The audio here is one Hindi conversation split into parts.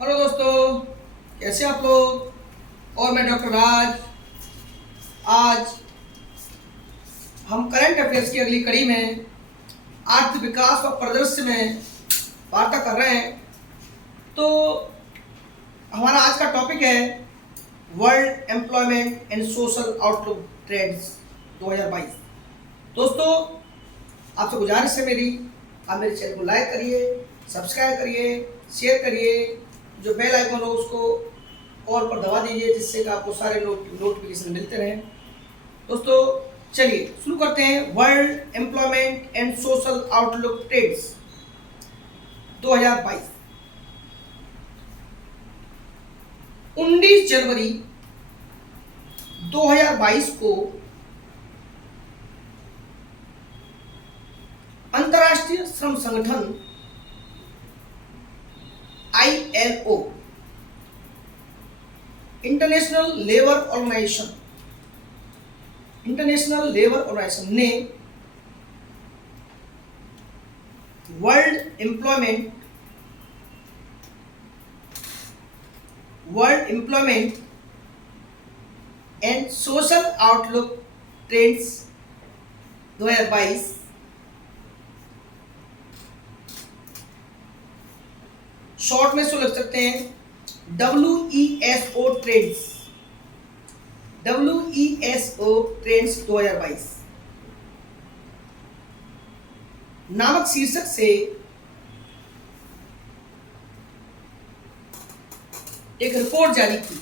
हेलो दोस्तों, कैसे आप लोग। और मैं डॉक्टर राज। आज हम करंट अफेयर्स की अगली कड़ी में आर्थिक विकास और परिदृश्य में वार्ता कर रहे हैं। तो हमारा आज का टॉपिक है world employment and social outlook trends 2022। दोस्तों, आपसे गुजारिश है मेरी, आप मेरे चैनल को लाइक करिए, सब्सक्राइब करिए, शेयर करिए, जो बेल आइकन हो उसको और पर दबा दीजिए, जिससे कि आपको सारे नोटिफिकेशन मिलते रहें। दोस्तों, चलिए शुरू करते हैं। World employment and social outlook trends 2022। 19 जनवरी 2022 को अंतर्राष्ट्रीय श्रम संगठन ILO, इंटरनेशनल लेबर ऑर्गेनाइजेशन ने world employment and social outlook trends 2022 short में इसको लिख सकते हैं WESO ट्रेंड्स 2022 नामक शीर्षक से एक रिपोर्ट जारी की।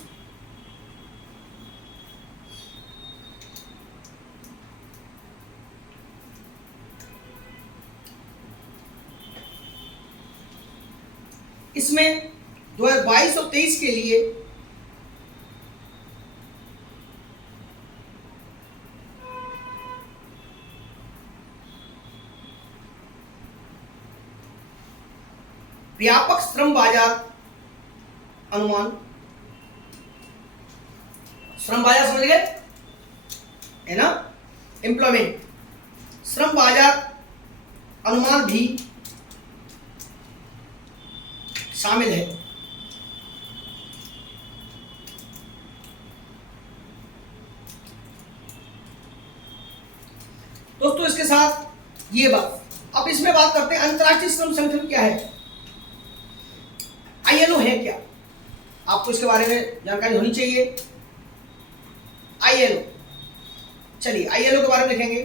इसमें 2022 और 23 के लिए व्यापक श्रम बाजार अनुमान, श्रम बाजार समझ गए है ना, एम्प्लॉयमेंट, श्रम बाजार अनुमान भी शामिल है। दोस्तों, इसके साथ ये बात, अब इसमें बात करते हैं अंतर्राष्ट्रीय श्रम संगठन क्या है, ILO है क्या। आपको इसके बारे में जानकारी होनी चाहिए। ILO, चलिए ILO के बारे में देखेंगे।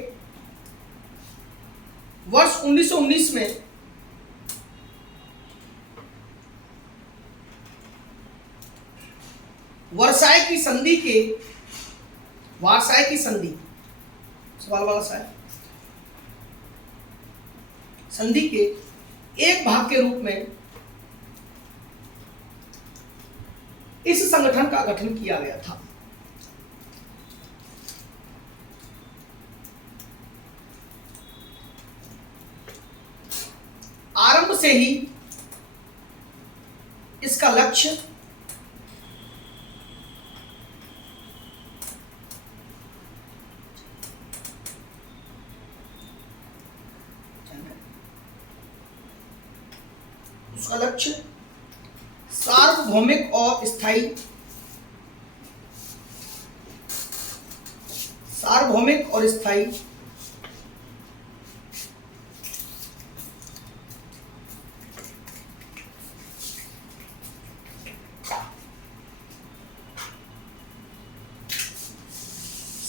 वर्ष 1919 में वार्साई की संधि सवाल वाला संधि के एक भाग के रूप में इस संगठन का गठन किया गया था। आरंभ से ही इसका लक्ष्य सार्वभौमिक और स्थायी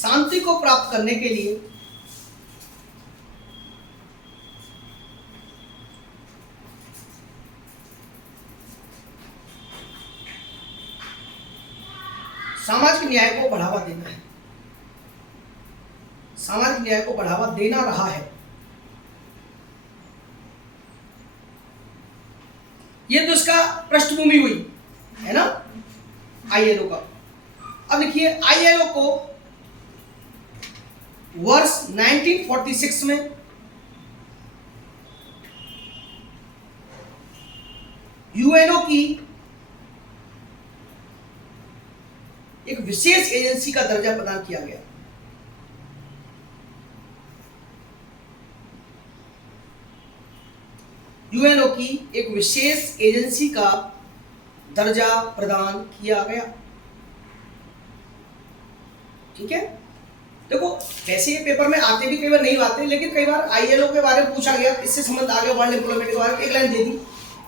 शांति को प्राप्त करने के लिए सामाजिक न्याय को बढ़ावा देना है, सामाजिक न्याय को बढ़ावा देना रहा है। ये तो इसका पृष्ठभूमि हुई है ना ILO का। अब देखिए, ILO को वर्ष 1946 में UNO की एक विशेष एजेंसी का दर्जा प्रदान किया गया। यूएनओ की एक विशेष एजेंसी का दर्जा प्रदान किया गया। ठीक है, देखो वैसे ये पेपर में आते भी कई बार नहीं आते, लेकिन कई बार आईएलओ के बारे में पूछा गया, इससे संबंध आ गया वर्ल्ड एम्प्लॉयमेंट के बारे में, एक लाइन दे दी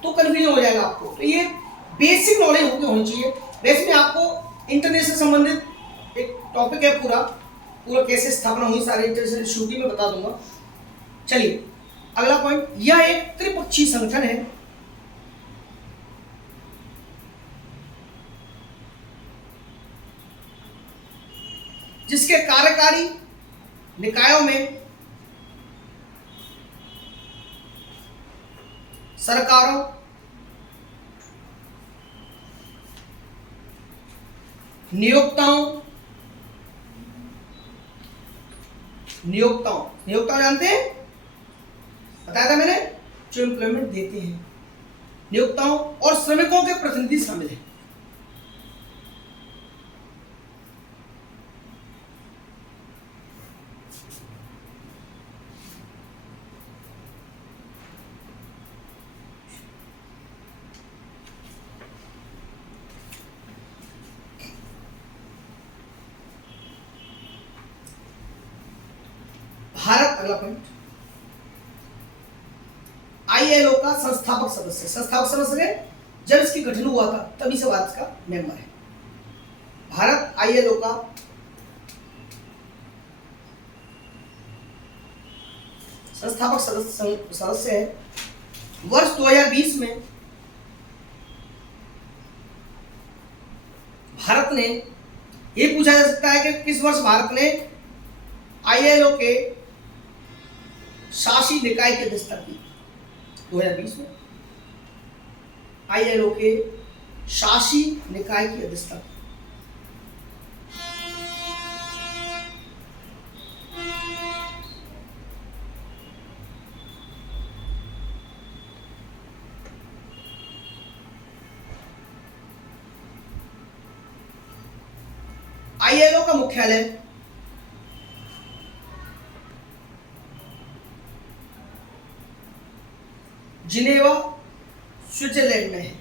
तो कन्फ्यूजन हो जाएगा आपको। तो ये बेसिक नॉलेज होनी चाहिए। वैसे में आपको इंटरनेट से संबंधित एक टॉपिक है, पूरा पूरा कैसे स्थापना हुई सारे इंटरनेशनल इशू की मैं बता दूंगा। चलिए अगला पॉइंट, यह एक त्रिपक्षीय संगठन है जिसके कार्यकारी निकायों में सरकारों, नियोक्ताओं जानते हैं, बताया था मैंने, जो एम्प्लॉयमेंट देते हैं, नियोक्ताओं और श्रमिकों के प्रतिनिधि शामिल हैं। भारत, अगला पॉइंट, आईएलओ का संस्थापक सदस्य है, जब इसकी गठन हुआ था तभी से भारत का मेंबर है। भारत आईएलओ का संस्थापक सदस्य है। वर्ष 2020 में भारत ने, ये पूछा जा सकता है कि किस वर्ष भारत ने आईएलओ के शासी निकाय की अध्यक्षता की। 2020 में आईएलओ के शासी निकाय की अध्यक्षता की। आईएलओ का मुख्यालय जिनेवा, स्विट्जरलैंड में है।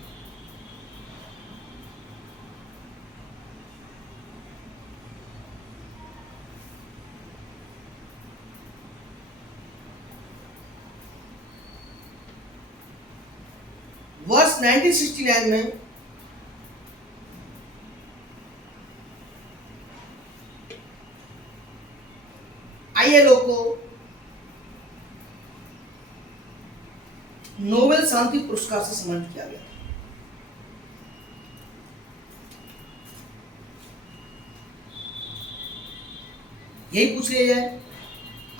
वर्ष 1969 में आईएलओ को नोबेल शांति पुरस्कार से सम्मानित किया गया था। यही पूछ लिया जाए,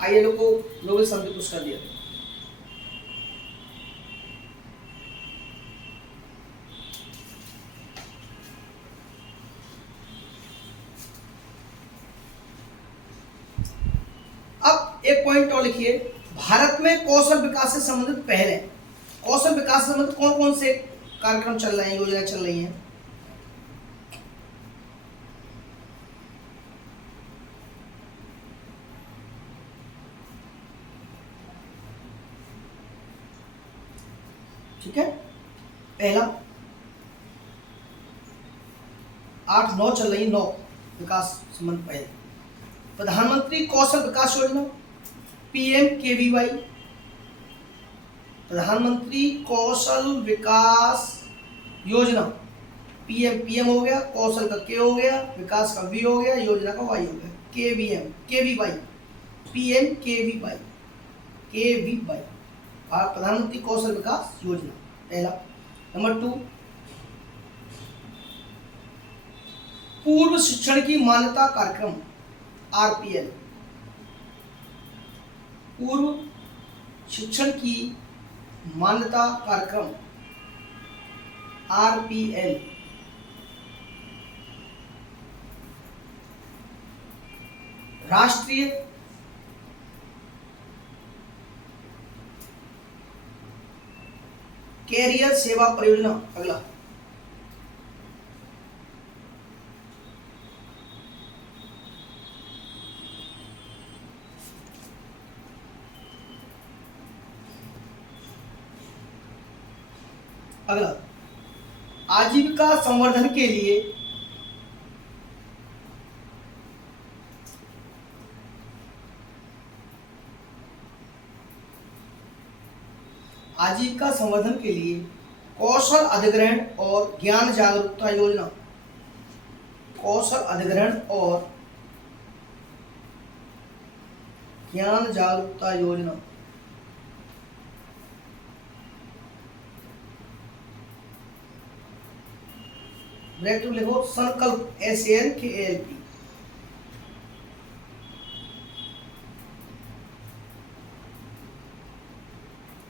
आईएलओ को नोबेल शांति पुरस्कार दिया गया। अब एक पॉइंट और लिखिए, भारत में कौशल विकास से संबंधित पहल है। कौशल विकास से संबंधित कौन कौन से कार्यक्रम चल रहे हैं, योजनाएं चल रही हैं? ठीक है, पहला 8-9 चल रही, 9 विकास संबंध पहल, प्रधानमंत्री कौशल विकास योजना, PMKVY, प्रधानमंत्री कौशल विकास योजना, पीएम हो गया, कौशल का के हो गया, विकास का वी हो गया, योजना का वाई हो गया, KVY, PMKVY, प्रधानमंत्री कौशल विकास योजना, पहला। नंबर 2, पूर्व शिक्षण की मान्यता कार्यक्रम, RPL, पूर्व शिक्षण की मान्यता कार्यक्रम, RPL। राष्ट्रीय कैरियर सेवा परियोजना, अगला। अगला आजीविका संवर्धन के लिए आजीविका संवर्धन के लिए कौशल अधिग्रहण और ज्ञान जागरूकता योजना, कौशल अधिग्रहण और ज्ञान जागरूकता योजना। ब्रैकेट में लिखो संकल्प, SANKALP।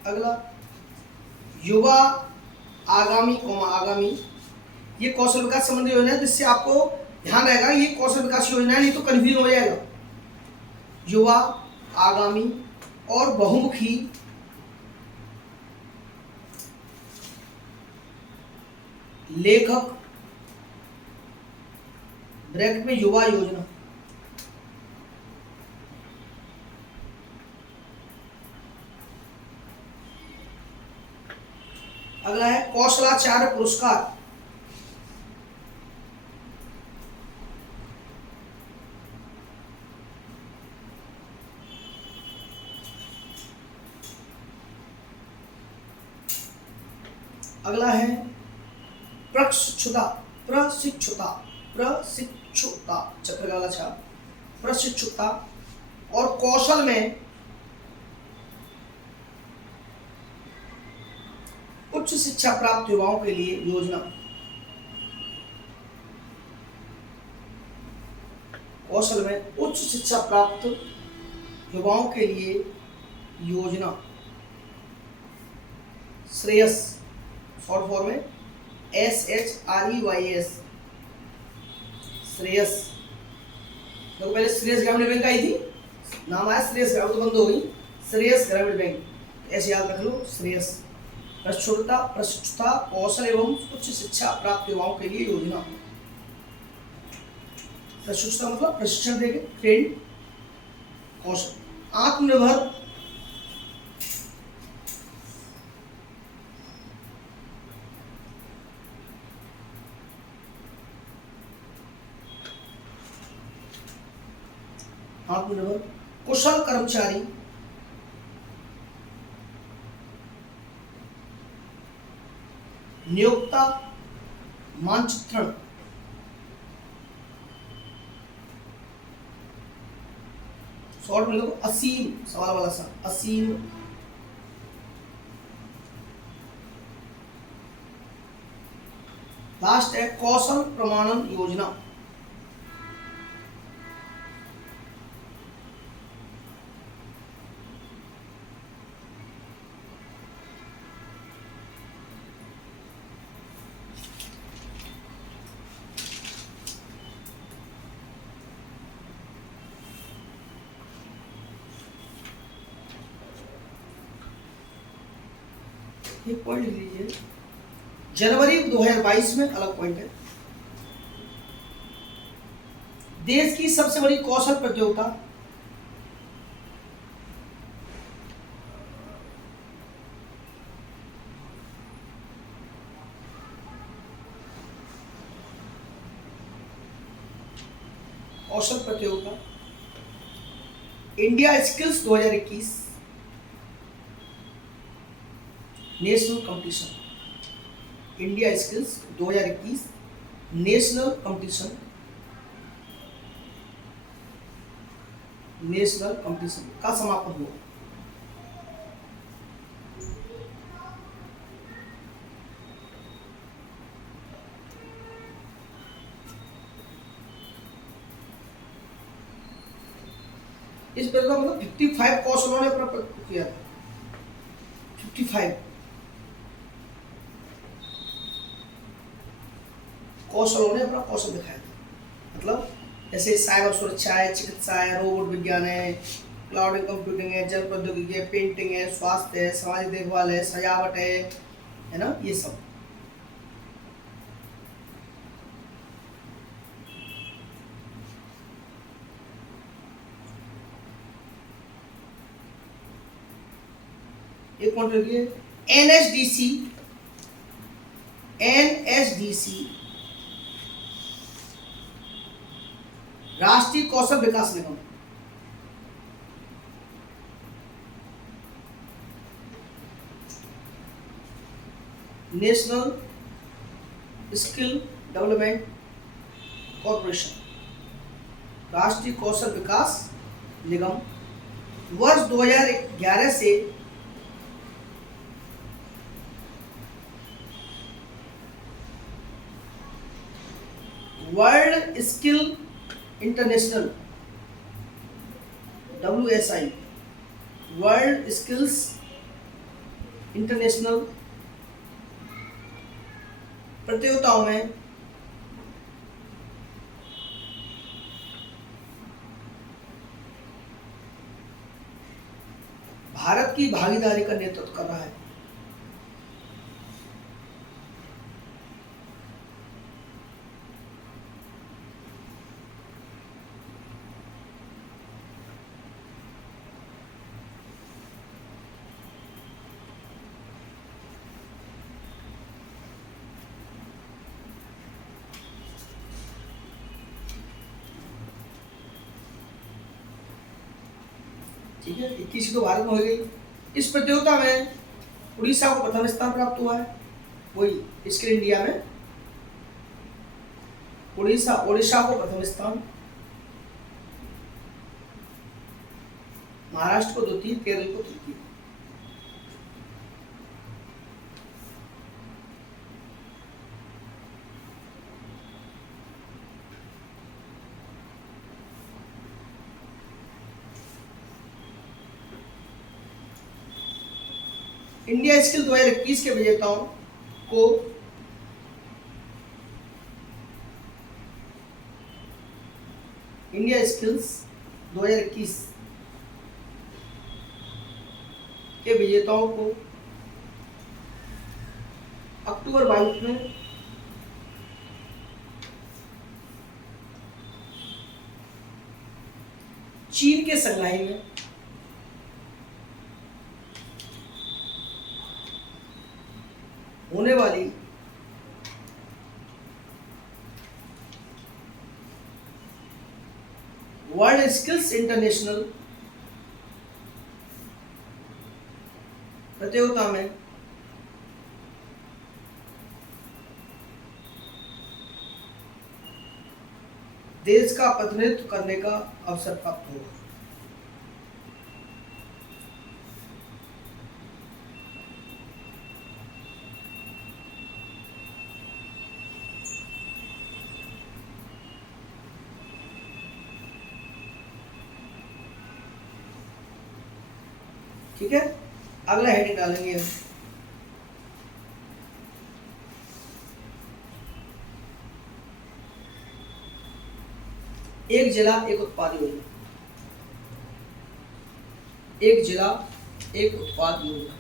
अगला युवा आगामी आगामी, ये कौशल विकास संबंधी योजना है, जिससे आपको ध्यान रहेगा ये कौशल विकास योजना है, नहीं तो कन्फ्यूजन हो जाएगा। युवा आगामी और बहुमुखी लेखक, ब्रैकेट में युवा योजना। अगला है कौशलाचार्य पुरस्कार, अगला है प्रशिक्षुता, प्रशिक्षुता, प्रशिक्षुता, चक्र वाला छाप, प्रशिक्षुता और कौशल में उच्च शिक्षा प्राप्त युवाओं के लिए योजना, कौशल में उच्च शिक्षा प्राप्त युवाओं के लिए योजना। श्रेयस, शॉर्ट फॉर्म में SHREYS, श्रेयस। तो पहले श्रेयस ग्रामीण बैंक आई थी, नाम आया श्रेयस, अब तो बंद हो गई, श्रेयस ग्रामीण बैंक, ऐसे याद रख लो श्रेयस। प्रशिक्षुता, प्रशिक्षुता, कौशल एवं उच्च शिक्षा प्राप्त युवाओं के लिए योजना। प्रशिक्षुता मतलब प्रशिक्षण देंगे, ट्रेन। कौशल आत्मनिर्भर, आत्मनिर्भर कुशल कर्मचारी, नियोक्ता मानचित्रण, शॉर्ट में लिखो असीम, सवाल वाला सा असीम। लास्ट है कौशल प्रमाणन योजना। एक पॉइंट लिख लीजिए, जनवरी 2022 में अलग पॉइंट है। देश की सबसे बड़ी कौशल प्रतियोगिता कौशल प्रतियोगिता India skills 2021 national competition, India skills 2021 national competition, national competition का समापन हुआ। इस पेपर का मतलब 55 कौशलों ने अपना किया था, 55 कौशलों ने अपना कौशल दिखाया था। मतलब जैसे साइबर सुरक्षा है, चिकित्सा है, रोबोट विज्ञान है, क्लाउड कंप्यूटिंग है, जल प्रौद्योगिकी है, पेंटिंग है, स्वास्थ्य है, सामाजिक देखभाल है, सजावट है ना, ये सब। एक पॉइंट लिखिए, NSDC NSDC राष्ट्रीय कौशल विकास निगम, नेशनल स्किल डेवलपमेंट कॉरपोरेशन, राष्ट्रीय कौशल विकास निगम वर्ष 2011 से world skill international WSI world skills international प्रतियोगिताओं में भारत की भागीदारी का नेतृत्व कर रहा है। ठीक है, 21 तो भारत में हो गई। इस प्रतियोगिता में उड़ीसा को प्रथम स्थान प्राप्त हुआ है। वही स्किल इंडिया में उड़ीसा को प्रथम स्थान, महाराष्ट्र को द्वितीय, केरल को तृतीय। इंडिया स्किल 2021 के विजेताओं को इंडिया स्किल्स 2021 के विजेताओं को अक्टूबर 22 में चीन के संघाई में होने वाली वर्ल्ड स्किल्स इंटरनेशनल प्रतियोगिता में देश का प्रतिनिधित्व करने का अवसर प्राप्त होगा। ठीक है, अगला हेडिंग डालेंगे हम। एक जिला एक उत्पाद योजना, एक जिला एक उत्पाद योजना।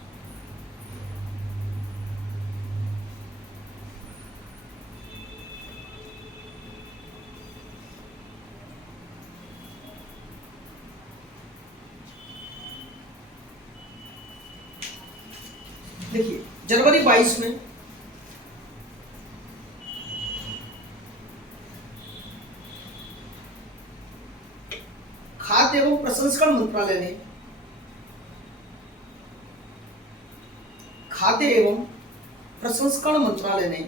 देखिए, जनवरी 22 में खाद्य एवं प्रसंस्करण मंत्रालय ने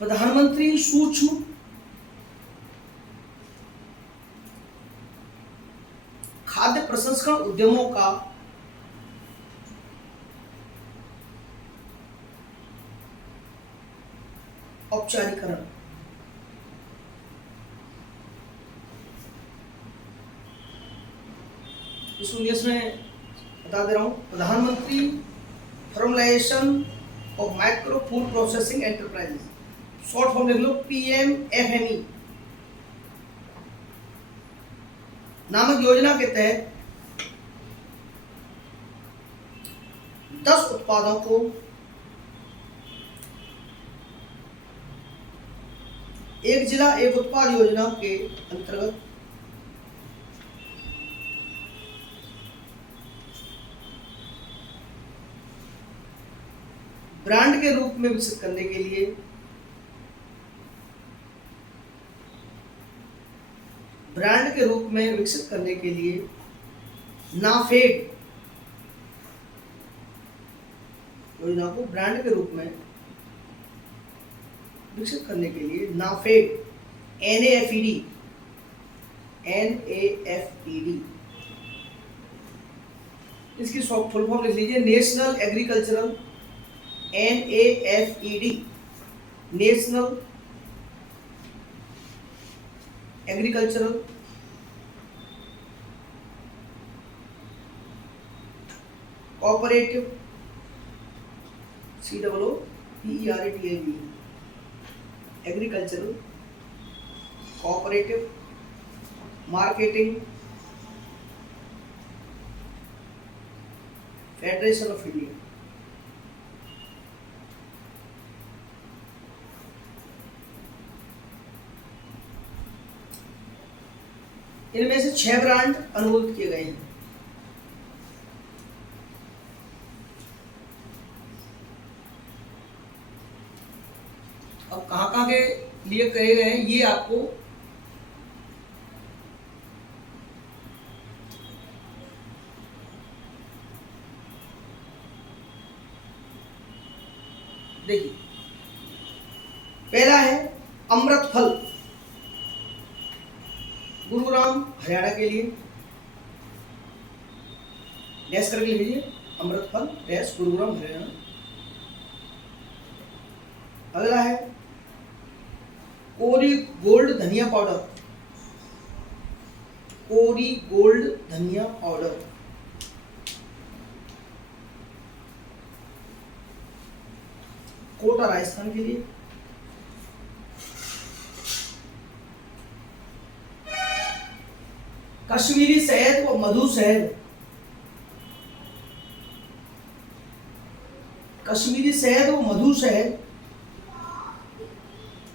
प्रधानमंत्री सूक्ष्म खाद्य प्रसंस्करण उद्यमों का औपचारिकरण, इस इंग्लिश में बता दे रहा हूं। प्रधानमंत्री formulation of micro food processing enterprises, short form लिख लो PMFME नामक योजना के तहत 10 उत्पादों को एक जिला एक उत्पाद योजना के अंतर्गत ब्रांड के रूप में विकसित करने के लिए नाफेड योजना को ब्रांड के रूप में विकसित करने के लिए नाफेड NAFED इसकी फुल फॉर्म लिख लीजिए, national agricultural NAFED national agricultural cooperative COOPERATIVE agricultural cooperative marketing federation of India. इनमें से 6 ब्रांड अनुमोदित किए गए हैं। अब कहाँ के लिए करे गए हैं ये आपको देखिए, पहला है अमृत फल, गुरुग्राम हरियाणा के लिए, डैश करके लीजिए, अमृत फल डैश गुरुग्राम हरियाणा। अगला है कोरी गोल्ड धनिया पाउडर, कोरी गोल्ड धनिया पाउडर, कोटा राजस्थान के लिए। कश्मीरी शहद व मधु शहद, कश्मीरी शहद व मधु शहद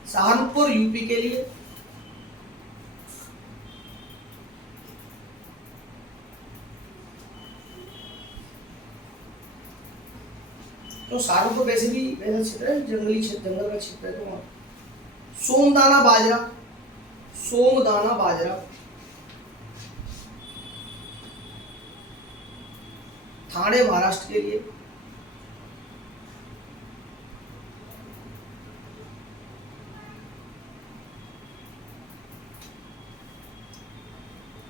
सहारनपुर यूपी के लिए। तो सहारनपुर वैसे भी वैसा क्षेत्र है, जंगली क्षेत्र, जंगल का क्षेत्र है, तो वहां सोमदाना बाजरा, सोमदाना बाजरा ठाणे महाराष्ट्र के लिए।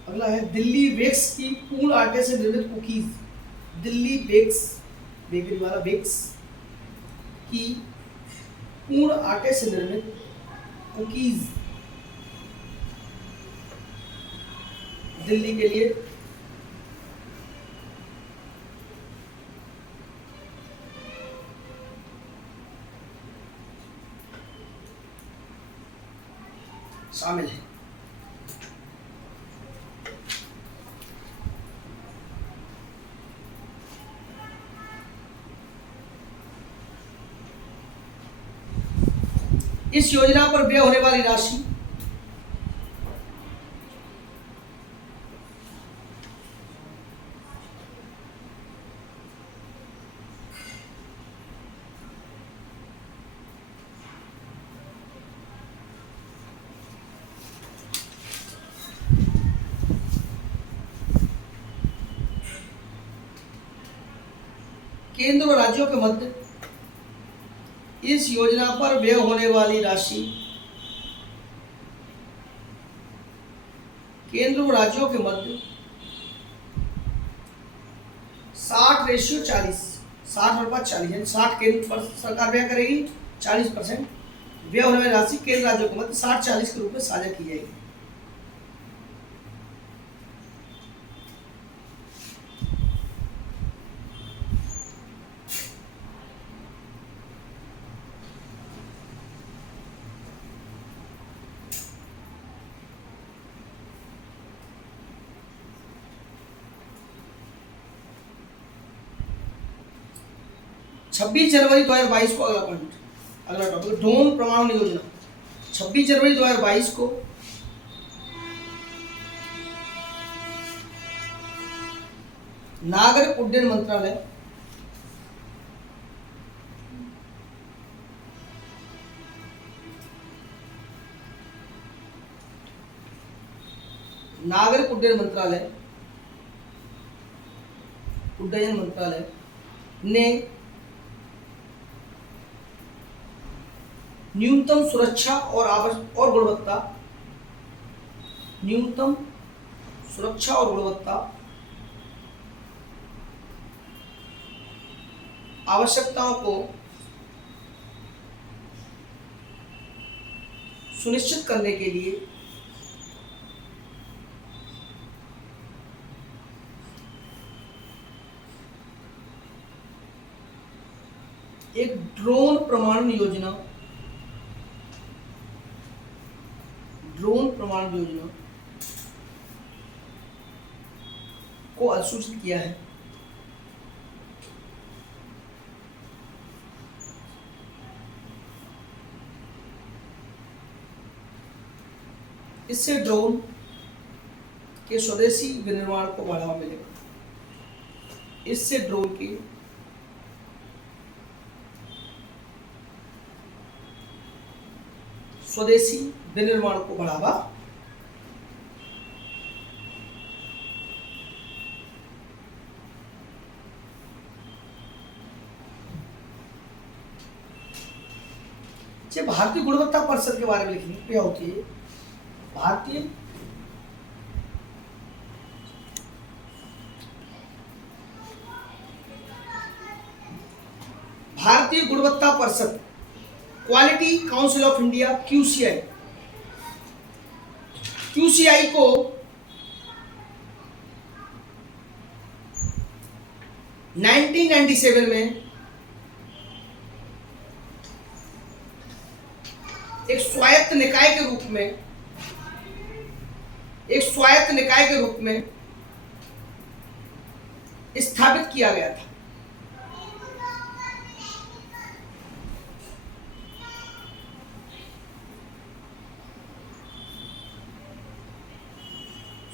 अगला है दिल्ली बेक्स की पूर्ण आटे से निर्मित कुकीज, दिल्ली बेक्स बेकरी वाला बेक्स की पूर्ण आटे से निर्मित कुकीज दिल्ली के लिए। शामिल है। इस योजना पर व्यय होने वाली राशि केंद्र और राज्यों के मध्य इस योजना पर व्यय होने वाली राशि केंद्र और राज्यों के मध्य 60:40, 60/40 यानी 60 केंद्र सरकार व्यय करेगी, 40% व्यय होने वाली राशि केंद्र राज्यों के मध्य 60-40 के रूप में साझा की जाएगी। छब्बीस जनवरी 2022 को अगला पॉइंट, अगला टॉपिक ड्रोन प्रमाणन योजना। 26 जनवरी 2022 को नागरिक उड्डयन मंत्रालय नागरिक उड्डयन मंत्रालय ने न्यूनतम सुरक्षा और गुणवत्ता आवश्यकताओं को सुनिश्चित करने के लिए एक ड्रोन प्रमाणन योजना को अधिसूचित किया है। इससे ड्रोन के स्वदेशी विनिर्माण को बढ़ावा मिलेगा। स्वदेशी विनिर्माण को बढ़ावा भारतीय गुणवत्ता परिषद के बारे में लिखनी क्या होती है। भारतीय गुणवत्ता परिषद, quality council of India, QCI को (1997) में एक स्वायत्त निकाय के रूप में स्थापित किया गया था।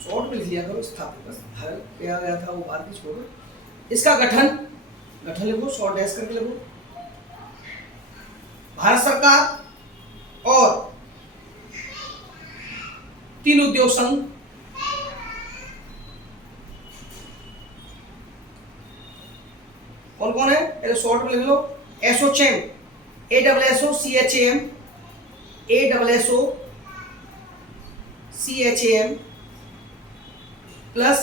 शॉर्ट में लिख लिया करो, स्थापित बस किया गया था, वो बात की छोड़ो। इसका गठन लिखो, शॉर्ट डैश करके लिखो। भारत सरकार और 3 उद्योग संघ, कौन कौन है, पहले शॉर्ट में लिख लो। एसोचैम, ASSOCHAM प्लस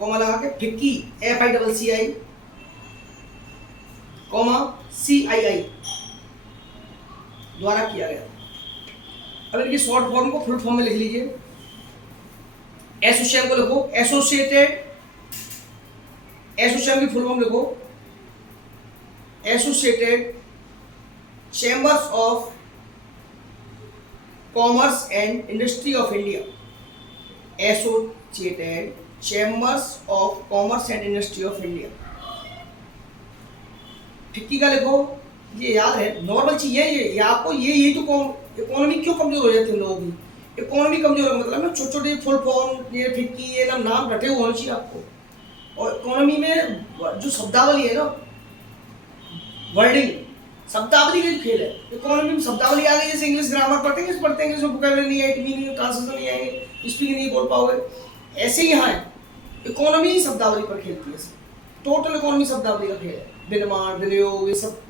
कॉमा लगा के फिक्की, FICCI कॉमा CII द्वारा किया गया। अब इनकी शॉर्ट फॉर्म को फुल फॉर्म में लिख लीजिए। एसोचैम को लिखो, एसोचैम की फुल फॉर्म लिखो, associated chambers of commerce and industry of India, associated chambers of commerce and industry of India. FICCI का लिखो, ये याद है, नॉर्मल चीज है ये आपको। ये तो इकोनॉमी क्यों कमजोर हो जाती है लोगों की, इकोनॉमी कमजोर है मतलब ना, छोटे छोटे फुल फॉर्म, ये फिक्की, ये नाम रटे हुए होने चाहिए आपको। और इकोनॉमी में जो शब्दावली है ना, वर्डिंग, शब्दावली का खेल है। इकोनॉमी में शब्दावली आ गई, जैसे इंग्लिश ग्रामर पढ़ते हैं, इंग्लिश में वोकैबुलरी नहीं आएगी, मीनिंग ट्रांसलेशन नहीं आएंगे, स्पीकिंग नहीं बोल पाओगे। ऐसे ही यहाँ है, इकोनॉमी ही शब्दावली पर खेलती है। टोटल इकोनॉमी शब्दावली का खेल है, विनिर्माण, विनियोग, ये सब।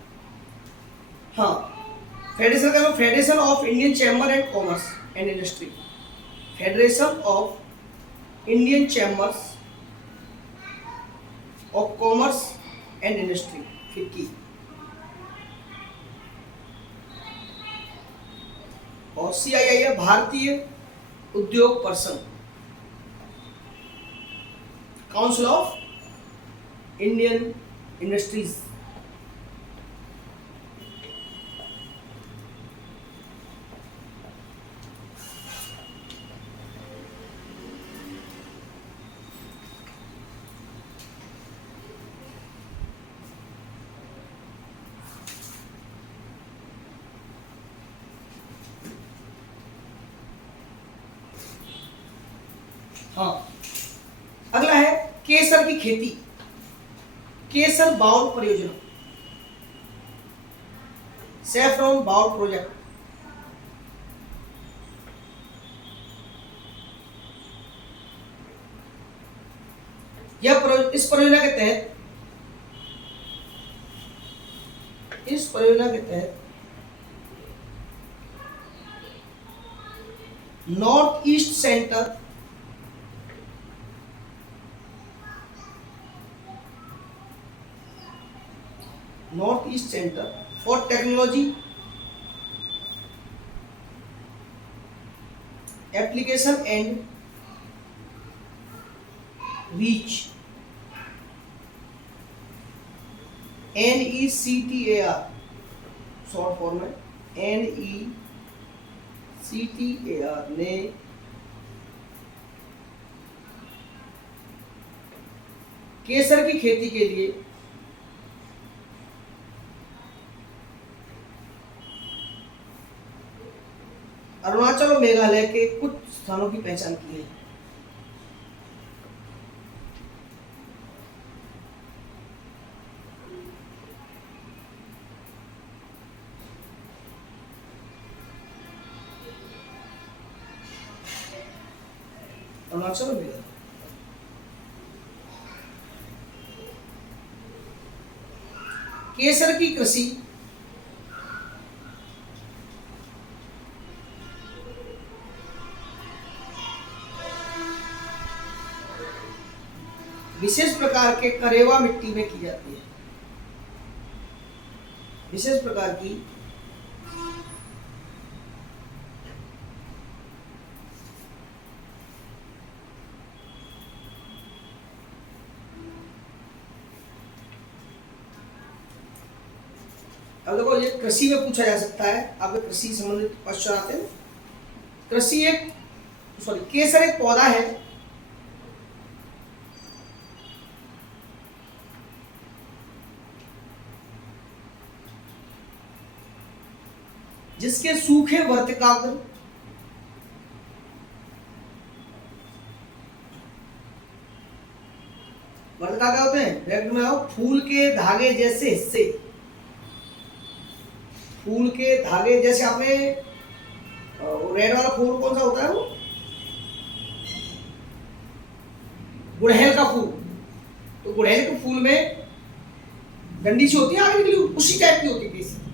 हाँ, फेडरेशन का, federation of Indian chamber and commerce and industry, federation of Indian chambers of commerce and industry, FICCI. और CII है, भारतीय उद्योग परिषद, काउंसिल ऑफ इंडियन इंडस्ट्रीज। हाँ, अगला है केसर की खेती, केसर बाउल परियोजना, सैफरॉन बाउल प्रोजेक्ट। इस परियोजना के तहत north east centre for technology application and reach NECTAR short form है NECTAR ने केसर की खेती के लिए अरुणाचल और मेघालय के कुछ स्थानों की पहचान की है। अरुणाचल और मेघालय केसर की कृषि विशेष प्रकार के करेवा मिट्टी में की जाती है। विशेष प्रकार की अब देखो, ये कृषि में पूछा जा सकता है। आपके कृषि संबंधित क्वेश्चन आते हैं। केसर एक पौधा है जिसके सूखे वर्तिकाग्र क्या होते हैं? ब्रैकेट में आओ, फूल के धागे जैसे हिस्से। फूल के धागे जैसे आपने रेड वाला फूल कौन सा होता है? वो गुड़हल का फूल। तो गुड़हल के फूल में डंडी सी होती है आगे निकली, उसी टाइप की होती है केसर।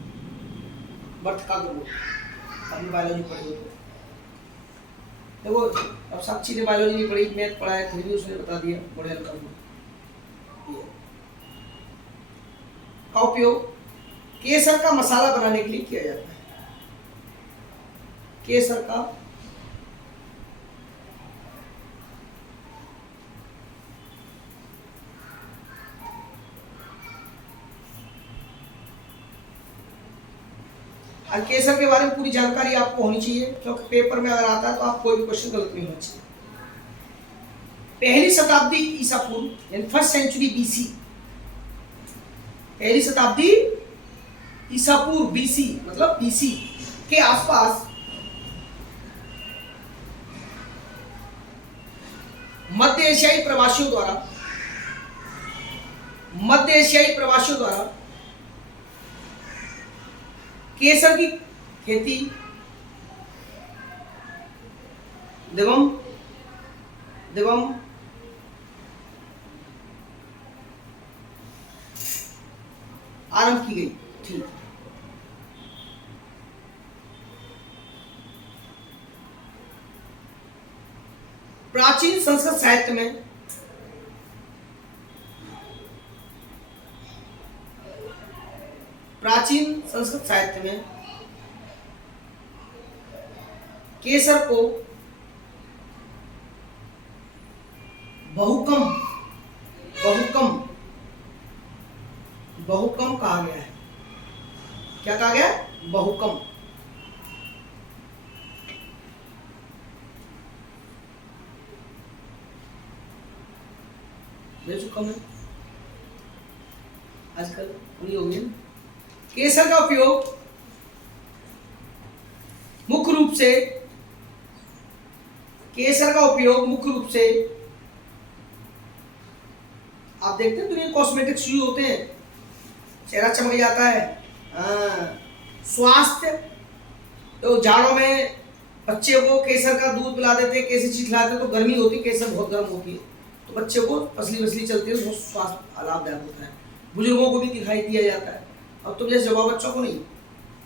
वर्तिकाग्र अपनी बायोलॉजी पढ़ी हो देखो। अब साक्षी ने बायोलॉजी नहीं पढ़ी, मैथ पढ़ा है, फिर भी उसने बता दिया गुड़हल का फूल का उपयोग केसर का मसाला बनाने के लिए किया जाता है। केसर का केसर के बारे में पूरी जानकारी आपको होनी चाहिए, क्योंकि पेपर में अगर आता है तो आप कोई भी क्वेश्चन गलत नहीं होना चाहिए। पहली शताब्दी ईसा पूर्व यानी फर्स्ट सेंचुरी BC, पहली शताब्दी ईसा पूर्व BC मतलब BC के आसपास मध्य एशियाई प्रवासियों द्वारा केसर की खेती दिवम आरंभ की गई थी। प्राचीन संस्कृत साहित्य में केसर को बहुकम कहा गया है। क्या कहा गया? बहुकम। कम है आजकल पूरी हो गई। केसर का उपयोग मुख्य रूप से आप देखते हैं दुनिया कॉस्मेटिक्स यूज होते हैं, चेहरा चमक जाता है। स्वास्थ्य, तो जाड़ों में बच्चे को केसर का दूध पिला देते हैं, केसर चीज खिलाते हैं तो गर्मी होती है, केसर बहुत गर्म होती है, तो बच्चे को पसली वसली चलती है, बहुत स्वास्थ्य लाभदायक होता है। बुजुर्गों को भी दिखाई दिया जाता है। अब तो जैसे युवा बच्चों को नहीं,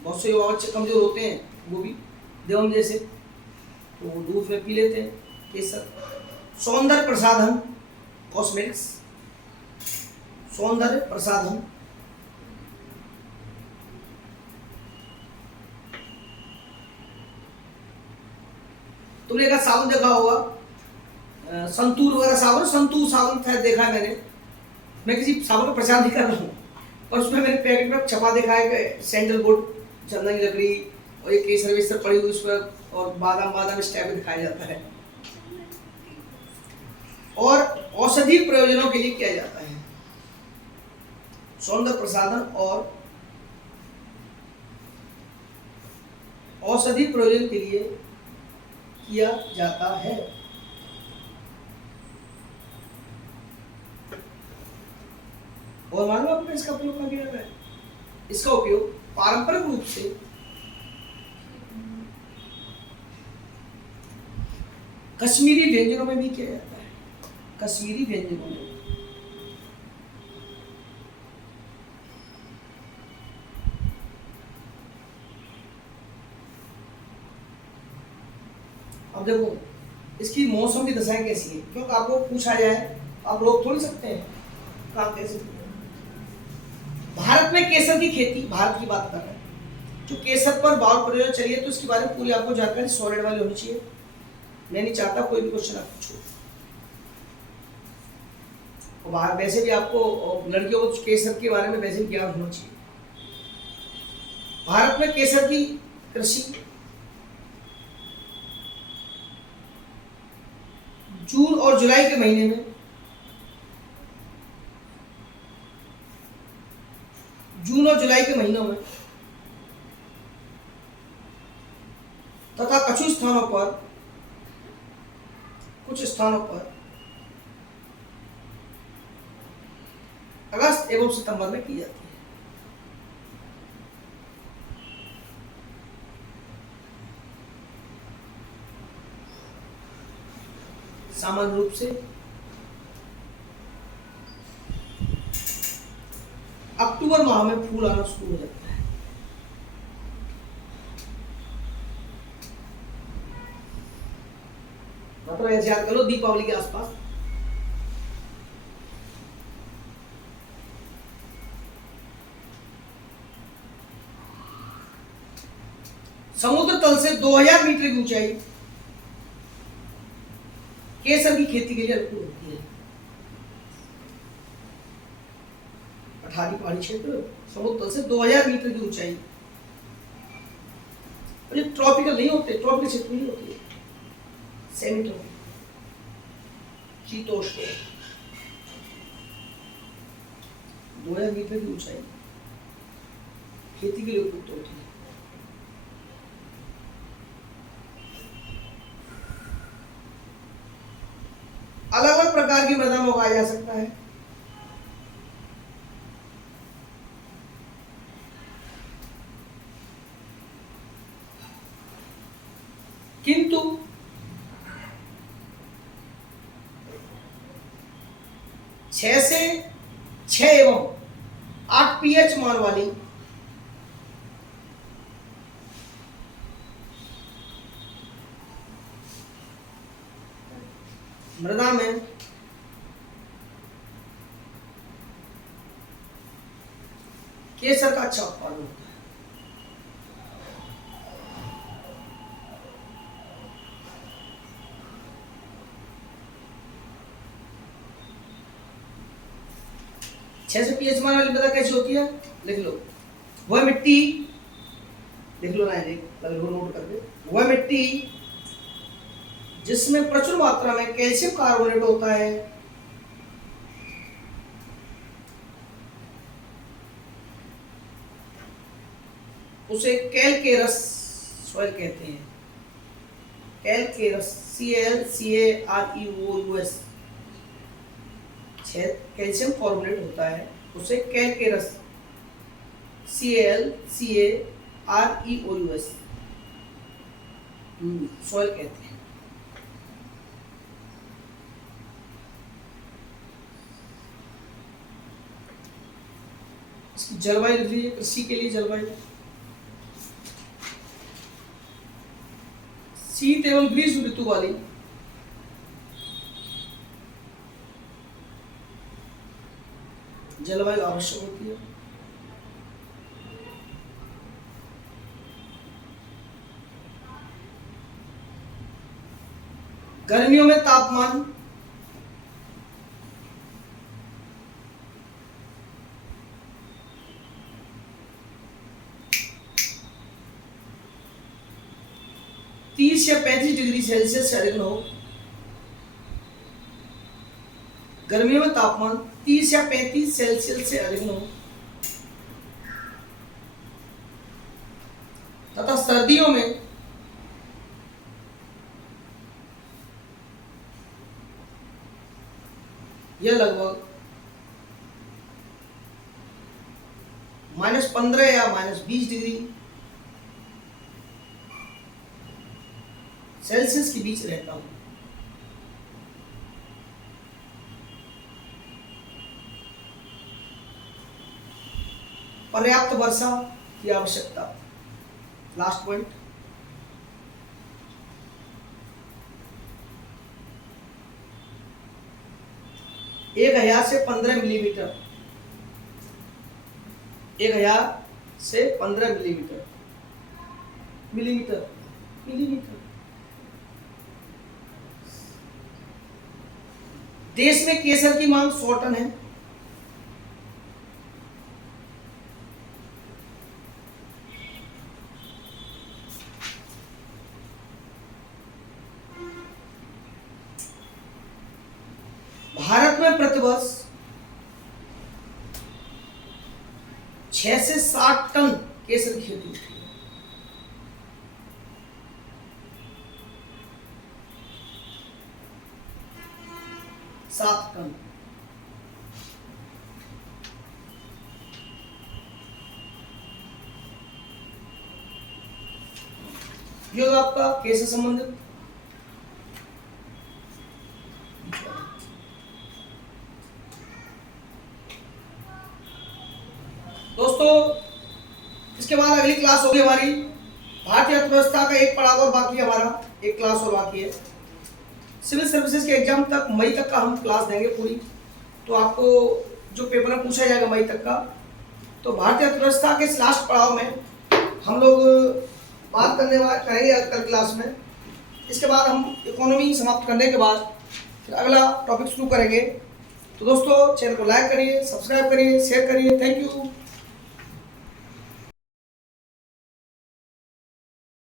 बहुत से युवा बच्चे कमजोर होते हैं, वो भी देवम जैसे तो वो दूध में पी लेते हैं केसर। सौंदर्य प्रसाधन, कॉस्मेटिक्स, सौंदर्य प्रसाधन, तुमने एक साबुन देखा होगा, संतूर वगैरह साबुन, संतूर साबुन शायद देखा है मैंने। मैं किसी साबुन का प्रचार नहीं कर रहा हूँ, पर उसमें मैंने पैकेट में छपा देखा है कि सैंडलवुड, चंदन की लकड़ी और एक केसर वेसर पड़ी हुई उस पर, और बादाम बादाम इस टाइप में दिखाया जाता है, और औषधि प्रयोजनों के लिए किया जाता है। सौंदर्य प्रसाधन और औषधि प्रयोजन के लिए किया जाता है। और मालूम आपको इसका उपयोग कहाँ किया जाता है? इसका उपयोग पारंपरिक रूप से कश्मीरी व्यंजनों में भी किया जाता है। कश्मीरी व्यंजनों में अब देखो इसकी मौसम की दशाएं कैसी है, क्योंकि आपको पूछा जाए आप रोक थोड़ी सकते हैं काम कैसे। भारत में केसर की खेती, भारत की बात कर रहे हैं, जो केसर पर बाल प्रयोजन चलिए तो इसके बारे में पूरी आपको जानकारी सॉलिड वाली होनी चाहिए। मैं नहीं चाहता कोई भी क्वेश्चन आप पूछो। और बाहर वैसे भी आपको लड़कियों को केसर के बारे में वैसे भी ज्ञान होना चाहिए। भारत में केसर की कृषि जून और जुलाई के महीने में, जून और जुलाई के महीनों में तथा कुछ स्थानों पर, कुछ स्थानों पर अगस्त एवं सितंबर में की जाती है। सामान्य रूप से अक्टूबर माह में फूल आना शुरू हो जाता है। मतलब ऐसे याद करो दीपावली के आसपास। समुद्र तल से 2000 मीटर की ऊंचाई केसर की खेती के लिए अनुकूल होती है। पठारी पहाड़ी क्षेत्र, समुद्र तल से 2000 मीटर की ऊंचाई, और ये ट्रॉपिकल नहीं होते, ट्रॉपिकल क्षेत्र नहीं होती है, सेमी ट्रॉपिकल, शीतोष्ण। 2000 मीटर की ऊंचाई खेती के लिए उपयुक्त होती है। अलग अलग प्रकार की मृदा में उगाया जा सकता है। किंतु 6 से 6 एवं 8 pH मान वाली मृदा में केसर का अच्छा उत्पादन होता है। छह से पीएच मान वाली मृदा कैसी होती है, लिख लो। वह मिट्टी, लिख लो ना, नोट करके, वह मिट्टी जिसमें प्रचुर मात्रा में कैल्शियम कार्बोनेट होता है, उसे कैलकेरस सॉइल कहते हैं। कैलकेरस, CalCareous, कैल्शियम कार्बोनेट होता है, उसे कैलकेरस, CalCareous सॉइल कहते हैं। इसकी जलवायु लिख लीजिए, कृषि के लिए जलवायु। शीत एवं ग्रीष्म ऋतु वाली। जलवायु आवश्यक होती है। गर्मियों में तापमान, तीस या 35 डिग्री सेल्सियस से अधिक न हो। गर्मियों में तापमान 30 या 35 सेल्सियस से अधिक न हो तथा सर्दियों में यह लगभग -15 या -20 डिग्री सेल्सियस के बीच रहता हूं। पर्याप्त वर्षा की आवश्यकता, लास्ट पॉइंट। 1000 से 15 मिलीमीटर, 1000 से 15 मिलीमीटर, मिलीमीटर। देश में केसर की मांग 100 टन है। भारत में प्रतिवर्ष 6 से 7 टन केसर की खेती होती है। सात टन। ये होगा आपका केसर संबंधित। दोस्तों, इसके बाद अगली क्लास होगी हमारी भारतीय अर्थव्यवस्था का एक पड़ाव और बाकी हमारा एक क्लास और बाकी है। सिविल सर्विसेज के एग्जाम तक मई तक का हम क्लास देंगे पूरी। तो आपको जो पेपर में पूछा जाएगा मई तक का, तो भारतीय अर्थव्यवस्था के इस लास्ट पड़ाव में हम लोग बात करेंगे कल क्लास में। इसके बाद हम इकोनॉमी समाप्त करने के बाद फिर अगला टॉपिक शुरू करेंगे। तो दोस्तों, चैनल को लाइक करिए, सब्सक्राइब करिए, शेयर करिए। Thank you.